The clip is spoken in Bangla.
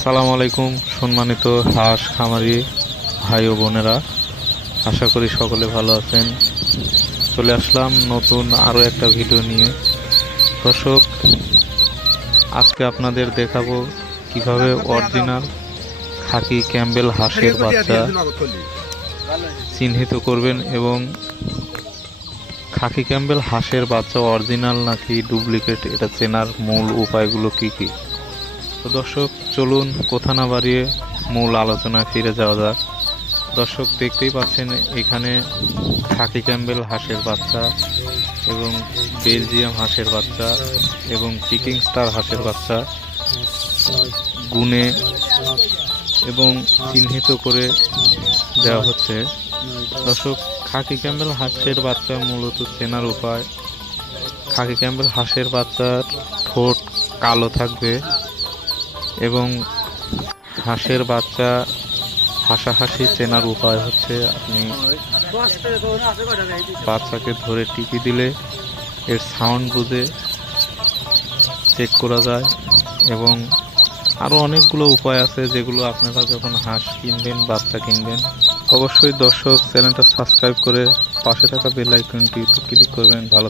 আসসালামু আলাইকুম সম্মানিত হাঁস খামারি ভাই ও বোনেরা, আশা করি সকলে ভালো আছেন। চলে আসলাম নতুন আরও একটা ভিডিও নিয়ে। দর্শক, আজকে আপনাদের দেখাবো কিভাবে অরিজিনাল খাকি ক্যাম্বেল হাঁসের বাচ্চা চিহ্নিত করবেন এবং খাকি ক্যাম্বেল হাঁসের বাচ্চা অরিজিনাল নাকি ডুপ্লিকেট এটা চেনার মূল উপায়গুলো কি কি। তো দর্শক, চলুন কথা না বাড়িয়ে মূল আলোচনায় ফিরে যাওয়া যাক। দর্শক, দেখতেই পাচ্ছেন এখানে খাকি ক্যাম্বেল হাঁসের বাচ্চা এবং বেলজিয়াম হাঁসের বাচ্চা এবং পিকিং স্টার হাঁসের বাচ্চা গুনে এবং চিহ্নিত করে দেওয়া হচ্ছে। দর্শক, খাকি ক্যাম্বেল হাঁসের বাচ্চা মূলত চেনার উপায়: খাকি ক্যাম্বেল হাঁসের বাচ্চার ঠোঁট কালো থাকবে এবং হাঁসের বাচ্চা হাসাহাসি চেনার উপায় হচ্ছে আপনি বাচ্চাকে ধরে টিপি দিলে এর সাউন্ড বুঝে চেক করা যায়। এবং আরও অনেকগুলো উপায় আছে যেগুলো আপনারা যখন হাঁস কিনবেন, বাচ্চা কিনবেন, অবশ্যই দর্শক চ্যানেলটা সাবস্ক্রাইব করে পাশে থাকা বেল আইকনটি ক্লিক করবেন। ভালো